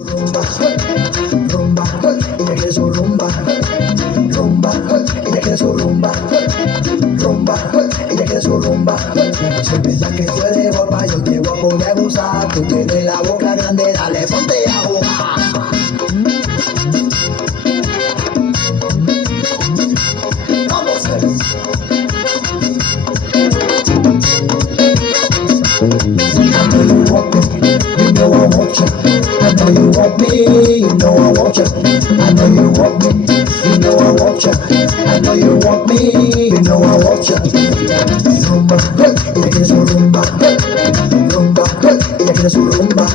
Rumba, rumba, ella quiere su rumba, rumba, ella quiere su rumba, rumba, ella quiere su rumba. Si piensas que tú eres guapa, yo te voy a poner a gozar. Tú tienes la boca grande, dale, ponte a jugar. Vamos a ver. I know you want me, you know I want you. I know you want me, you know I want you. I know you want me, you know I want you. I know you want me, you know I want you. Rumba, ella quiere su rumba, rumba, ella quiere su rumba,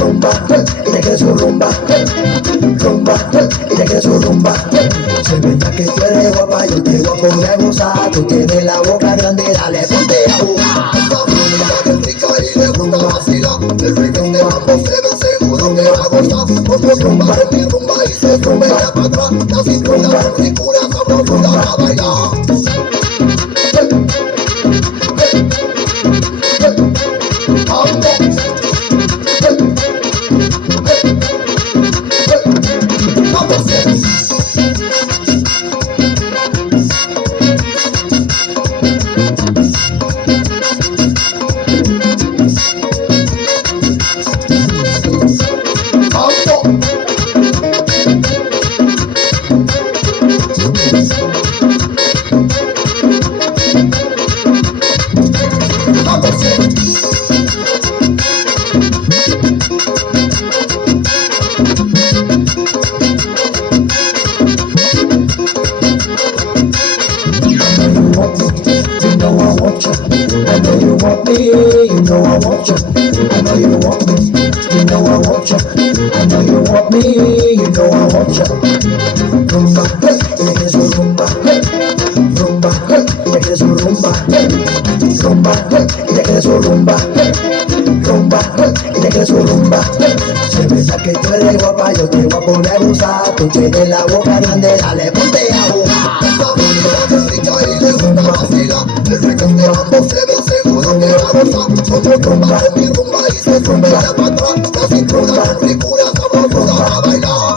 rumba, ella quiere su rumba, rumba, ella quiere su rumba. Se piensa que tú eres guapa, yo te voy a poner a gozar. Tú tienes la boca grande, dale, ponte a jugar. El ritmo de mambo se ve seguro que va a gozar. Otro rumba en mi rumba y se rumbea para atrás. La cintura con ricura sabrosura para bailar. I know you want me, you know I want you. I know you want me, you know I want you. I know you want me, you know I want you. Rumba, ella quiere su rumba, rumba, ella quiere su rumba, rumba, ella quiere su rumba, rumba, ella quiere su rumba. Si piensas que tú eres guapa, yo te voy a poner a gozar. Tú tienes la boca grande, dale, ponte a jugar. El ritmo de mambo se ve seguro que va a gozar. Otro rumba en mi rumba y se rumbea para atrás. La cintura con ricura sabrosura para bailar.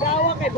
Dawa kay